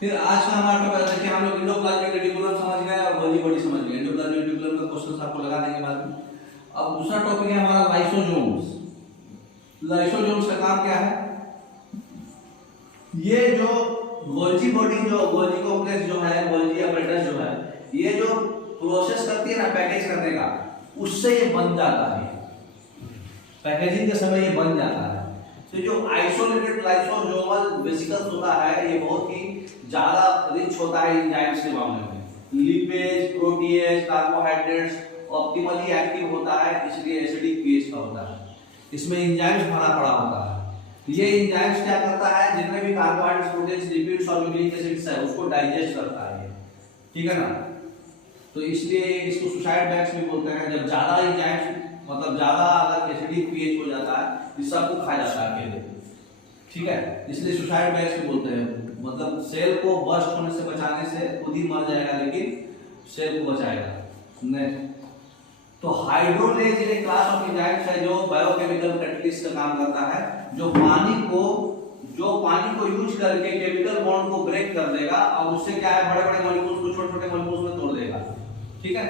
फिर आज का हमारा टॉपिक देखिए, हम लोग एंडोप्लाज्मिक रेटिकुलम समझ गए और गोल्गी बॉडी समझ गए। एंडोप्लाज्मिक रेटिकुलम का क्वेश्चन आपको लगा देंगे बाद में। अब दूसरा टॉपिक है हमारा लाइसोसोम्स। लाइसोसोम्स का काम क्या है? ये जो गोल्गी बॉडी, जो गोल्गी कॉम्प्लेक्स जो है, गोल्गी अपरेटस जो है, ये जो प्रोसेस करती है ना पैकेज करने का, उससे ये बन जाता है। पैकेजिंग के समय ये बन जाता है। तो जो आइसोलेटेड लाइसोसोमल वेसिकल्स होता है, ये बहुत ही ज्यादा रिच होता है एंजाइम्स के मामले में। Lipase, protease, carbohydrates optimally active होता है, इसलिए एसिडिक पीएच का होता है। इसमें एंजाइम्स भरा पड़ा होता है। ये एंजाइम्स क्या करता है? जितने भी कार्बोहाइड्रेट्स, प्रोटीन्स, लिपिड्स और न्यूक्लिक एसिड्स है, उसको डाइजेस्ट करता है। ठीक है ना? तो इसलिए इसको सुसाइड बैग्स भी बोलते हैं। जब ज्यादा एंजाइम्स, मतलब ज्यादा अगर एसिडिक पीएच हो जाता है, इस सबको खा जाता है अकेले। ठीक है, इसलिए सुसाइड बैग्स भी बोलते हैं। मतलब सेल को बर्स्ट होने से बचाने से खुद ही मर जाएगा, लेकिन सेल को बचाएगा नहीं। तो हाइड्रोलेज एक क्लास ऑफ एंजाइम्स है जो बायोकेमिकल कैटलिस्ट का काम करता है, जो पानी को यूज करके केमिकल बॉन्ड को ब्रेक कर देगा और उससे क्या है, बड़े बड़े मॉलिक्यूल्स को छोटे छोटे मॉलिक्यूल्स में तोड़ देगा। ठीक है,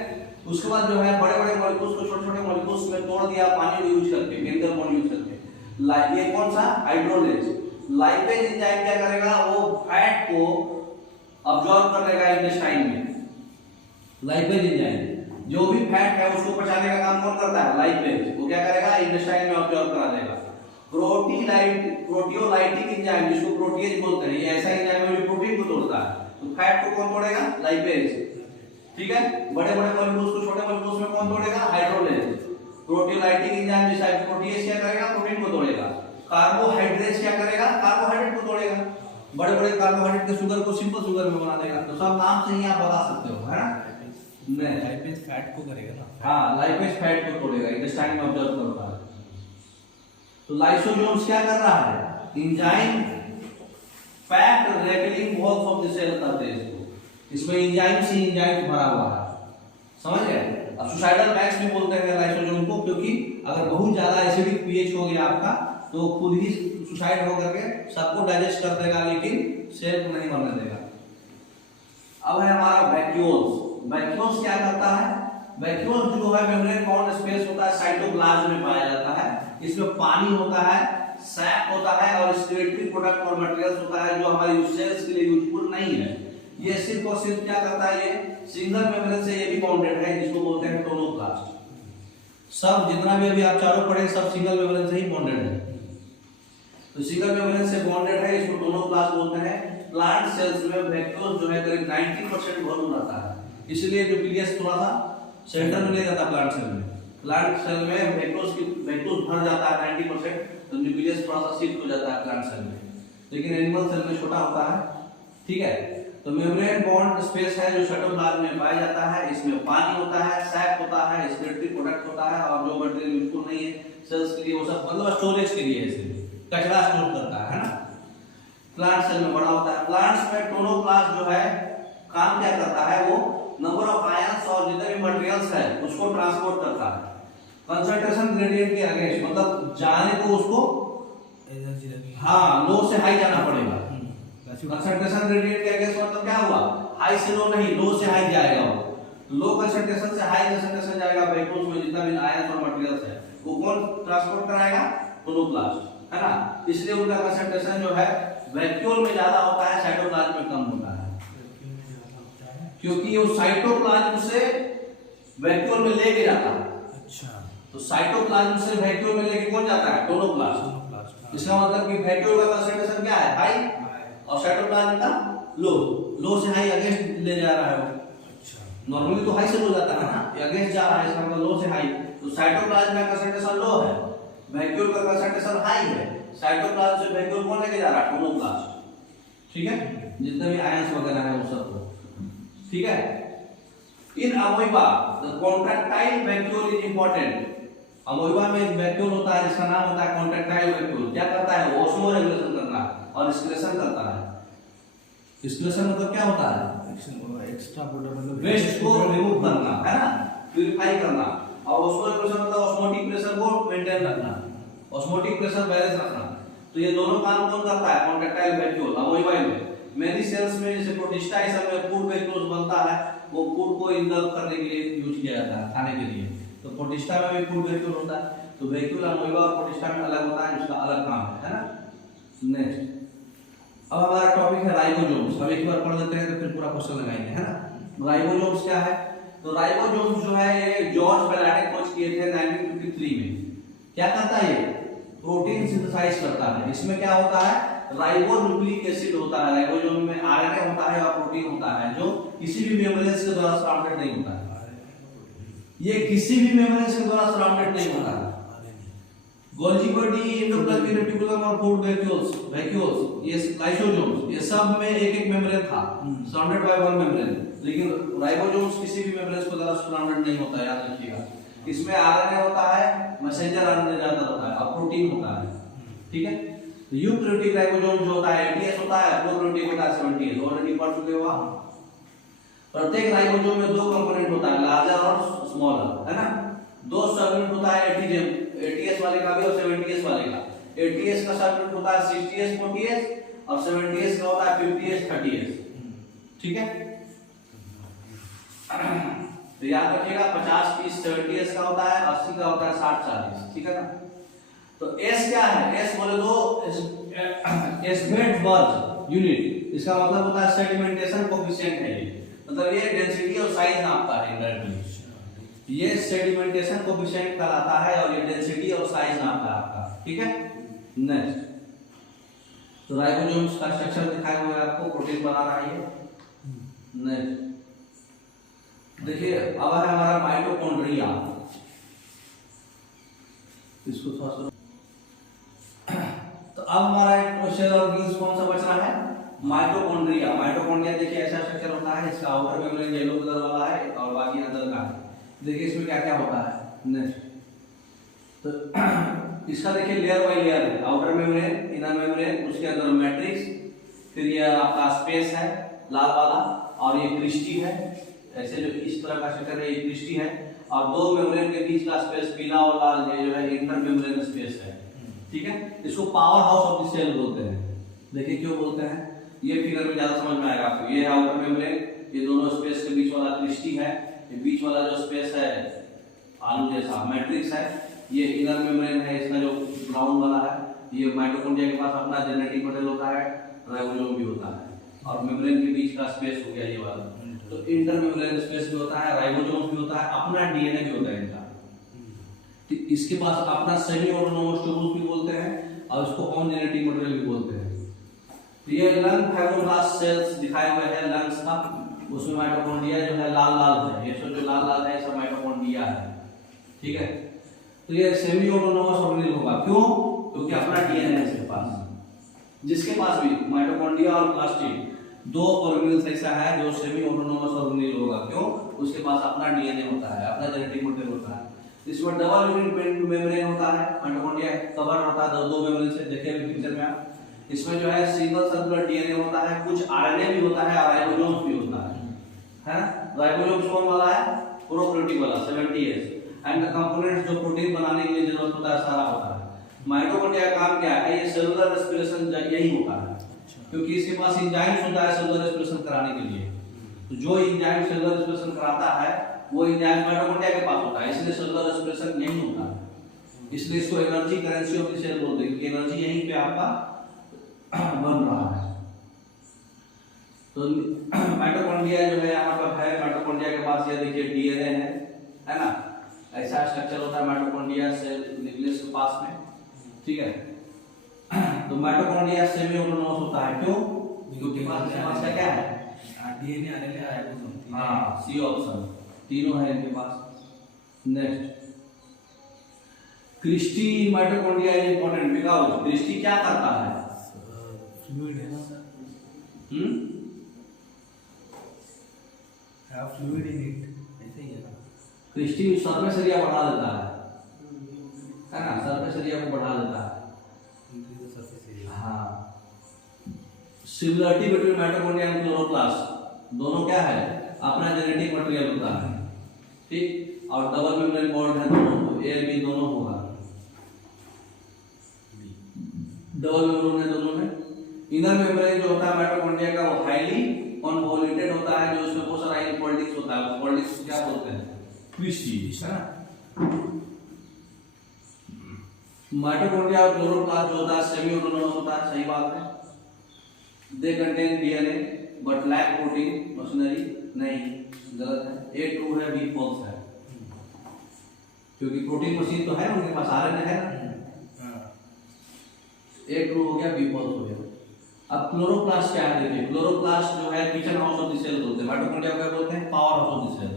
उसके बाद जो है बड़े बड़े मॉलिक्यूल्स को छोटे छोटे मॉलिक्यूल्स में तोड़ दिया पानी को यूज करके, केमिकल बॉन्ड यूज करके। ये कौन सा? हाइड्रोलेज। लाइपेज एंजाइम क्या करेगा? वो फैट को अब्सॉर्ब कर लेगा इंटेस्टाइन में। लाइपेज एंजाइम जो भी फैट है उसको पचाने का काम कौन करता है? लाइपेज। वो क्या करेगा? इंटेस्टाइन में अब्सॉर्ब करा देगा। प्रोटियोलाइटिक एंजाइम, जिसको प्रोटीएज बोलते हैं, ये ऐसा एंजाइम है जो प्रोटीन को तोड़ता है। तो फैट को कौन तोड़ेगा? लाइपेज। ठीक है, बड़े बड़े मॉलिक्यूल्स को छोटे मॉलिक्यूल्स में कौन तोड़ेगा? हाइड्रोलेज। प्रोटियोलाइटिक एंजाइम जैसा प्रोटीएज क्या करेगा? प्रोटीन को तोड़ेगा। कार्बोहाइड्रेट क्या करेगा? कार्बोहाइड्रेट को तोड़ेगा। बड़े बड़े कार्बोहाइड्रेट के शुगर को सिंपल शुगर में बना देगा। तो सब नाम से ही आप बता सकते हो, है ना? नहीं, लाइपेज फैट को करेगा ना। हाँ, लाइपेज फैट को तोड़ेगा, इंटेस्टाइन में ऑब्जर्व करता है। तो लाइसोसोम्स क्या कर रहा है? Enzyme packed rappelling walls of the cell करते हैं इसको। इसमें एंजाइम से एंजाइम भरा हुआ है, समझ गए? अब सुसाइडल बैग्स भी बोलते हैं लाइसोसोम को, क्योंकि अगर बहुत ज्यादा एसिडिक पीएच हो गया आपका तो खुद ही सुसाइड होकर के सबको डाइजेस्ट कर देगा, लेकिन सेल को नहीं मरने देगा। अब है हमारा वैक्यूल्स। वैक्यूल्स क्या करता है? वैक्यूल्स जो है मेम्ब्रेन बाउंड स्पेस होता है, साइटोप्लाज्म में पाया जाता है। इसमें पानी होता है, सैक होता है और स्क्लेटरी प्रोडक्ट और मटेरियल्स होता है जो हमारी सेल्स के लिए यूजफुल नहीं है। ये सिर्फ और सिर्फ क्या करता है? ये सिंगल मेम्ब्रेन से ये भी बाउंडेड है, जिसको बोलते हैं क्लोरोप्लास्ट। सब जितना भी अभी आप चारों पढ़े सब सिंगल मेम्ब्रेन से ही बाउंडेड है। तो सिंगल मेम्ब्रेन से बाउंडेड है, इसको क्लोरोप्लास्ट बोलते हैं। प्लांट सेल्स में वैक्यूल्स जो है करीब 90% वॉल्यूम रहता है, इसलिए न्यूक्लियस थोड़ा सा सेंटर में नहीं रहता प्लांट सेल में। प्लांट सेल में वैक्यूल्स भर जाता है 90%, तो न्यूक्लियस थोड़ा सा शिफ्ट हो जाता है प्लांट सेल में, लेकिन एनिमल सेल में छोटा होता है। ठीक है, तो मेम्ब्रेन बॉन्ड स्पेस है जो साइटोप्लाज्म में पाया जाता है। इसमें पानी होता है, सैक होता है, स्क्लेटरी प्रोडक्ट होता है और जो मटेरियल यूजफुल नहीं है सेल्स के लिए, वो सब मतलब स्टोरेज के लिए है, कचरा स्टोर करता है ना। प्लांट सेल में बड़ा होता है। प्लांट्स में क्लोरोप्लास्ट जो है काम क्या करता है? वो नंबर ऑफ आयंस और जितने भी मटेरियल्स है उसको ट्रांसपोर्ट करता है कंसंट्रेशन ग्रेडियंट के अगेंस्ट, मतलब जाने को उसको एनर्जी लगी। हाँ, लो से हाई जाना पड़ेगा। कंसंट्रेशन ग्रेडियंट के अगेंस्ट मतलब क्या हुआ? हाई से लो नहीं, लो से हाई जाएगा। वो लो कंसंट्रेशन से हाई कंसंट्रेशन जाएगा। वैक्यूल्स में जितना भी आयंस और मटेरियल्स है वो कौन ट्रांसपोर्ट कराएगा? क्लोरोप्लास्ट, है ना। इसलिए उनका कंसंट्रेशन जो है वैक्यूल में ज्यादा होता है, साइटोप्लाज्म में कम होता है, क्योंकि वो साइटोप्लाज्म से वैक्यूल में लेके जाता है। अच्छा, तो साइटोप्लाज्म से वैक्यूल में लेके कौन जाता है? क्लोरोप्लास्ट। इसका मतलब कि वैक्यूल का कंसंट्रेशन क्या है? हाई, और साइटोप्लाज्म का लो। लो से हाई अगेंस्ट ले जा रहा है वो। अच्छा, नॉर्मली तो हाई से लो जाता है ना, ये अगेंस्ट जा रहा है, इसका मतलब लो से हाई। तो साइटोप्लाज्म का कंसंट्रेशन लो है, वैक्यूल का कंसंट्रेशन हाई है। साइटोप्लाज्म से वैक्यूल कौन लेके जा रहा है? क्लोरोप्लास्ट। ठीक है, जितने भी आयंस वगैरह है वो सब। ठीक है, in amoeba the contractile vacuole is important. Amoeba में एक वैक्यूल होता है जिसका नाम होता है कॉन्ट्रैक्टाइल वैक्यूल। क्या करता है? ऑस्मो रेगुलेशन करना और एक्सक्रीशन करता है। एक्सक्रीशन मतलब क्या होता है? एक्स्ट्रा प्रोडक्ट मतलब वेस्ट को रिमूव करना, है ना, प्यूरिफाई करना। और ऑस्मो रेगुलेशन मतलब ऑस्मोटिक प्रेशर को मेंटेन रखना, ऑस्मोटिक प्रेशर बैलेंस रखना। तो ये दोनों काम कौन करता है? कॉन्ट्रैक्टाइल वैक्यूल अमोइबा में। मेनी सेल्स में जैसे प्रोटिस्टा इस समय फूड वैक्यूल्स बनता है, वो फूड को इंगल्फ करने के लिए यूज किया जाता है, खाने के लिए। तो प्रोटिस्टा में भी फूड वैक्यूल होता है। तो वैक्यूल अमोeba और प्रोटिस्टा में अलग होता है, उसका अलग काम है ना। नेक्स्ट, अब हमारा टॉपिक है राइबोसोम्स। अब एक बार पढ़ लेते हैं तो फिर पूरा क्वेश्चन लगाएंगे, है ना। राइबोसोम्स क्या है? तो राइबोसोम्स जो है ये जॉर्ज बेलाट ने खोज किए थे 1953 में। क्या करता है ये? प्रोटीन सिंथेसाइज करता है। इसमें क्या होता है? राइबोन्यूक्लिक एसिड होता है। राइबोसोम में आरएनए होता है और प्रोटीन होता है, जो किसी भी मेम्ब्रेन के द्वारा सराउंडेड नहीं होता है। ये किसी भी मेम्ब्रेन के द्वारा सराउंडेड नहीं होता है। गोल्गी बॉडी, एंडोप्लाज्मिक रेटिकुलम और फूड वैक्यूल्स, ये लाइसोसोम्स, ये सब में एक एक मेम्ब्रेन था, सराउंडेड बाय वन मेम्ब्रेन। लेकिन राइबोसोम्स किसी भी मेम्ब्रेन के द्वारा सराउंडेड नहीं होता है, याद रखिएगा। इसमें आरएनए होता है, मैसेंजर आरएनए ज्यादा होता है, और प्रोटीन होता है, ठीक है। तो यूकैरियोटिक राइबोसोम जो होता है 80s होता है, प्रोकैरियोटिक होता है 70s। ऑलरेडी पढ़ चुके हो आप। प्रत्येक राइबोसोम में दो कंपोनेंट होता है, लार्जर और स्मॉलर, है ना। दो सबयूनिट होता है 80s वाले का भी और 70s वाले का। 80s का सबयूनिट होता है 60s 40s और 70s का होता है 50s 30s, ठीक है। तो याद रखिएगा 50 30 70s का होता है, 80 का होता है 60 40, ठीक है ना। तो S क्या है? S बोले तो एस्वेट्सबर्ग यूनिट। इसका मतलब होता है सेडिमेंटेशन कोएफिशिएंट है ये, मतलब ये डेंसिटी और साइज नापता है इनडायरेक्टली। ये सेडिमेंटेशन कोएफिशिएंट कहलाता है और ये डेंसिटी और साइज नापता है आपका, ठीक है। नेक्स्ट, तो राइबोसोम्स का स्ट्रक्चर दिखाया हुआ है आपको, प्रोटीन बना रहा है ये। नेक्स्ट देखिए, अब है हमारा माइटोकॉन्ड्रिया। इसको थोड़ा सा, तो अब हमारा सेल ऑर्गेन्स कौन सा बच रहा है? माइटोकॉन्ड्रिया। माइटोकॉन्ड्रिया देखिए ऐसा स्ट्रक्चर होता है, इसका आउटर मेम्ब्रेन येलो कलर वाला है और बाकी अंदर का है। देखिए इसमें क्या क्या होता है। नेक्स्ट, तो इसका देखिए लेयर बाय लेयर है, आउटर मेम्ब्रेन, इनर मेम्ब्रेन, उसके अंदर मैट्रिक्स, फिर ये आपका स्पेस है लाल वाला, और ये क्रिस्टी है। ऐसे जो इस तरह का स्ट्रक्चर है, ये क्रिस्टी है, और दो मेम्ब्रेन के बीच का स्पेस पीला और लाल, ये जो है इंटर मेम्ब्रेन स्पेस है, ठीक है। इसको power house of the cell बोलते हैं। देखिए क्यों बोलते हैं, ये फिगर में ज्यादा समझ में आएगा आपको। ये है आउटर मेम्ब्रेन, ये दोनों स्पेस के बीच वाला क्रिस्टी है, ये बीच वाला जो स्पेस है आलू जैसा मैट्रिक्स है, ये इनर मेम्ब्रेन है, इसका जो ब्राउन वाला है। ये माइटोकॉन्ड्रिया के पास अपना जेनेटिक मटेरियल होता है, राइबोसोम भी होता है, और मेम्ब्रेन के बीच का स्पेस हो गया ये वाला। तो इंटर मेम्ब्रेन स्पेस भी होता है, राइबोसोम भी होता है, अपना डीएनए भी होता है इनका। तो इसके पास अपना सेमी ऑटोनोमस ट्यूब्यूल्स भी बोलते हैं, और इसको ऑन जेनेटिक मटेरियल भी बोलते हैं। तो ये लंग फाइब्रोब्लास्ट सेल्स दिखाए हुए हैं लंग्स का, उसमें माइटोकॉन्ड्रिया जो है लाल लाल है, ये सब जो लाल लाल है सब माइटोकॉन्ड्रिया है, ठीक है। तो ये सेमी ऑटोनोमस ऑर्गेनेल होगा, क्यों? क्योंकि अपना डीएनए है इसके पास। जिसके पास भी माइटोकॉन्ड्रिया और प्लास्टिड दो ऑर्गेनेल्स ऐसा है जो सेमी ऑटोनोमस ऑर्गेनेल होगा, क्यों? उसके पास अपना डीएनए होता है, अपना जेनेटिक मटेरियल होता है। इसमें डबल यूनिट मेम्ब्रेन होता है, माइटोकॉन्ड्रिया कवर होता है दो मेम्ब्रेन से, देखिए पिक्चर में आप। इसमें जो है सिंगल सर्कुलर डीएनए होता है, कुछ आरएनए भी होता है और राइबोसोम्स भी होता है ना। राइबोसोम्स कौन वाला है? प्रोकैरियोटिक वाला 70s। एंड द कंपोनेंट्स जो प्रोटीन बनाने के लिए जरूरत होता है सारा होता है। माइटोकॉन्ड्रिया का काम क्या है? ये सेलुलर रेस्पिरेशन यही होता है, क्योंकि इसके पास एंजाइम्स होता है सेलुलर रेस्पिरेशन कराने के लिए। तो जो एंजाइम सेलुलर रेस्पिरेशन कराता है वो एंजाइम माइटोकॉन्ड्रिया के पास होता है, इसलिए सेलुलर रेस्पिरेशन यही होता है। इसलिए इसको energy currency of the cell बोलते हैं, क्योंकि एनर्जी यहीं पे आपका बन रहा है। तो माइटोकॉन्ड्रिया जो है यहाँ पर है, माइटोकॉन्ड्रिया के पास ये देखिए डीएनए है ना, ऐसा स्ट्रक्चर होता है माइटोकॉन्ड्रिया सेल न्यूक्लियस के पास में, ठीक है। तो माइटोकॉन्ड्रिया सेमी ऑटोनोमस होता है, क्यों? क्योंकि पास क्या है? DNA RNA ribosome. हाँ, सी ऑप्शन तीनों है इनके पास। Next, cristae mitochondria is important because cristae क्या करता है? फ्लूइड है ना सर, है फ्लूइड इन इट, ऐसे ही है ना। क्रिस्टी सरफेस एरिया बढ़ा देता है ना, सरफेस एरिया को बढ़ा देता है। Increase the surface area. हाँ, similarity between mitochondria and chloroplast, दोनों क्या है? अपना जेनेटिक मटेरियल होता है, ठीक। और डबल मेम्ब्रेन बॉन्ड है दोनों, ए बी दोनों होगा, डबल मेम्ब्रेन है दोनों में। इनर मेम्ब्रेन जो होता है माइटोकॉन्ड्रिया का स्पीशीज, है ना। माइटोकॉन्ड्रिया और क्लोरोप्लास्ट जो होता है सेमी ऑटोनोमस होता है, सही बात है। They contain DNA but lack protein machinery, नहीं, गलत है। ए ट्रू है, बी फॉल्स है, क्योंकि प्रोटीन मशीन तो है उनके पास, आरएनए है ना। ए ट्रू हो गया, बी फॉल्स हो गया। अब क्लोरोप्लास्ट क्या है देखिए, क्लोरोप्लास्ट जो है kitchen house of the cell बोलते हैं, माइटोकॉन्ड्रिया क्या बोलते हैं, power house of the cell,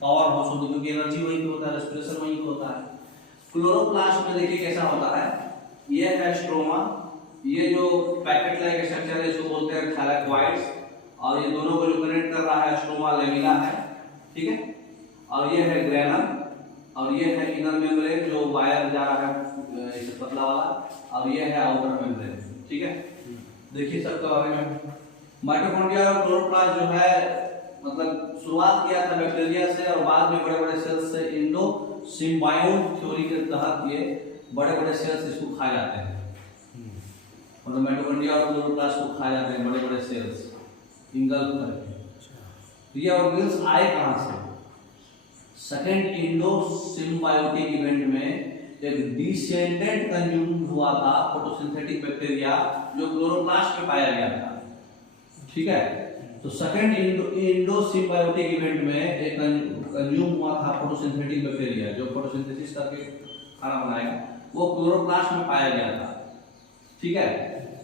power house of the, क्योंकि एनर्जी वहीं पे होता है, रेस्पिरेशन वहीं पे होता है। क्लोरोप्लास्ट में देखिए कैसा होता है, ये है स्ट्रोमा, ये जो पैकेट लाइक स्ट्रक्चर है इसको बोलते हैं थैलेकोइड्स, और ये दोनों को जो कनेक्ट कर रहा है स्ट्रोमा लेमिना है, ठीक है। और ये है ग्रेनम, और ये है इनर मेम्ब्रेन जो वायर जा रहा है इस पतला वाला, और ये है आउटर मेम्ब्रेन, ठीक है। देखिए सबके बारे में, माइटोकॉन्ड्रिया और क्लोरोप्लास्ट जो है मतलब शुरुआत किया था बैक्टीरिया से, और बाद में बड़े बड़े सेल्स से इंडो सिम्बायोट थ्योरी के तहत ये बड़े बड़े सेल्स इसको खा जाते हैं, मतलब माइटोकॉन्ड्रिया और क्लोरोप्लास्ट को खा जाते हैं बड़े बड़े सेल्स इंगल्फ करके। ये ऑर्गेन्स आए कहां से, सेकेंड इंडो सिम्बायोटिक इवेंट में एक डिसेंडेंट कंज्यूम हुआ था फोटोसिंथेटिक बैक्टीरिया जो क्लोरोप्लास्ट में पाया गया था, ठीक है। तो सेकेंड इंडो सिम्बायोटिक इवेंट में एक कंज्यूम हुआ था फोटोसिंथेटिक बैक्टीरिया जो फोटोसिंथेसिस करके खाना बनाएगा, वो क्लोरोप्लास्ट में पाया गया था, ठीक है।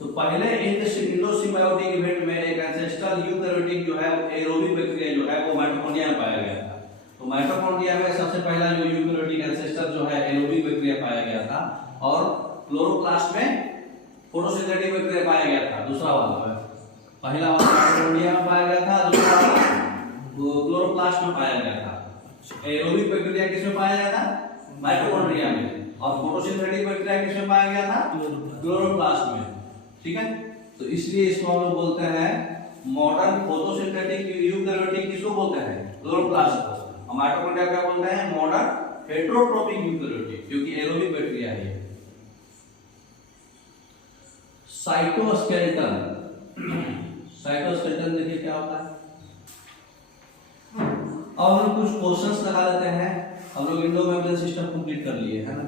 तो पहले इंडो सिम्बायोटिक इवेंट में एक एंसेस्ट्रल यूकैरियोटिक जो है एरोबिक बैक्टीरिया जो है वो माइटोकॉन्ड्रिया में पाया गया था। तो माइटोकॉन्ड्रिया में सबसे पहला जो यूकैरियोटिक एंसेस्टर जो है एरोबिक बैक्टीरिया पाया गया था, और क्लोरोप्लास्ट में फोटोसिंथेटिक बैक्टीरिया पाया गया था, दूसरा वाला, पहला वाला माइटोकॉन्ड्रिया में पाया गया था, दूसरा वाला क्लोरोप्लास्ट में पाया गया था। एरोबिक बैक्टीरिया किसमें पाया गया था, माइटोकॉन्ड्रिया में, और फोटोसिंथेटिक बैक्टीरिया किसमें पाया गया था, क्लोरोप्लास्ट में, ठीक है। तो इसलिए इसको हम लोग बोलते हैं मॉडर्न फोटोसिंथेटिक यूकैरियोटिक, किसको बोलते हैं, क्लोरोप्लास्ट को। और माइटोकॉन्ड्रिया क्या बोलते हैं, मॉडर्न हेटेरोट्रोपिक यूकैरियोटिक, क्योंकि एरोबिक बैक्टीरिया है। साइटोस्केलेटन, साइटोस्केलेटन देखिए क्या होता है। अब हम कुछ क्वेश्चंस लगा देते हैं, हम लोग इंडो मेम्ब्रेन सिस्टम कंप्लीट कर लिए है ना,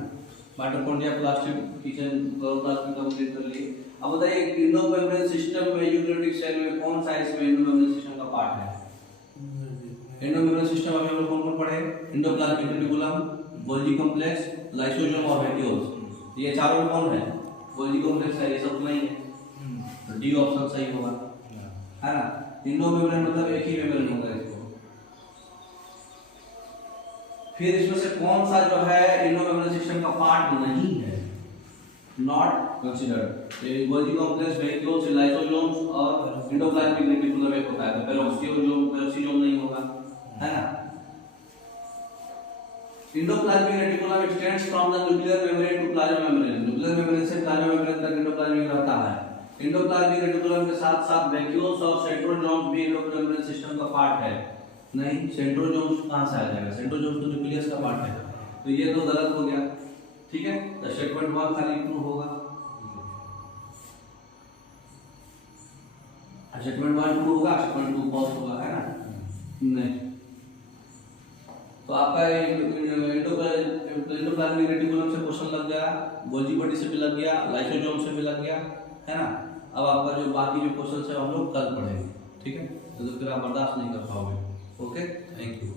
mitochondria plastic kitchen chloroplast complete कर लिए। अब बताइए इंडो मेम्ब्रेन सिस्टम में यूकैरियोटिक सेल में कौन सा इसमें इंडो मेम्ब्रेन सिस्टम का पार्ट है। इंडो मेम्ब्रेन सिस्टम अभी हम लोग कौन कौन पढ़े, endoplasmic reticulum, Golgi complex, lysosome और वेक्यूल्स, ये चारों में कौन है, गोल्गी कॉम्प्लेक्स है, ये सब नहीं है, तो डी ऑप्शन सही होगा, है ना। इंडो मेम्ब्रेन मतलब एक ही मेम्ब्रेन होगा इसको। फिर इसमें से कौन सा जो है इंडो मेम्ब्रेन सिस्टम का पार्ट नहीं है, नॉट कंसीडर्ड, ये गोल्गी कॉम्प्लेक्स, वेक्यूल्स, लाइसोसोम्स और एंडोप्लाज्मिक रेटिकुलम एक होता है, तो पेरोक्सिसोम नहीं होगा, है ना। Endoplasmic reticulum extends from the nuclear membrane to plasma membrane, nuclear membrane से प्लाज्मा मेम्ब्रेन तक एंडोप्लाज्मिक रहता है। एंडोप्लाज्मिक रेटिकुलम के साथ साथ वैक्यूल्स और सेंट्रोसोम्स भी एंडोप्लाज्मिक मेम्ब्रेन सिस्टम का पार्ट है, नहीं, सेंट्रोसोम्स कहां से आ जाएगा, सेंट्रोसोम्स तो न्यूक्लियस का पार्ट है, तो ये तो गलत हो गया, ठीक है। तो स्टेटमेंट 1 खाली ट्रू होगा, स्टेटमेंट 1 ट्रू होगा, स्टेटमेंट 2 फॉल्स होगा, है ना, नहीं। तो आपका एंडोप्लाज्मिक रेटिकुलम से क्वेश्चन लग गया, गोल्गी बॉडी से भी लग गया, लाइसोसोम से भी लग गया, है ना। अब आपका जो बाकी जो क्वेश्चन है हम लोग कल पढ़ेंगे, ठीक है, तो फिर आप बर्दाश्त नहीं कर पाओगे। Okay, thank you.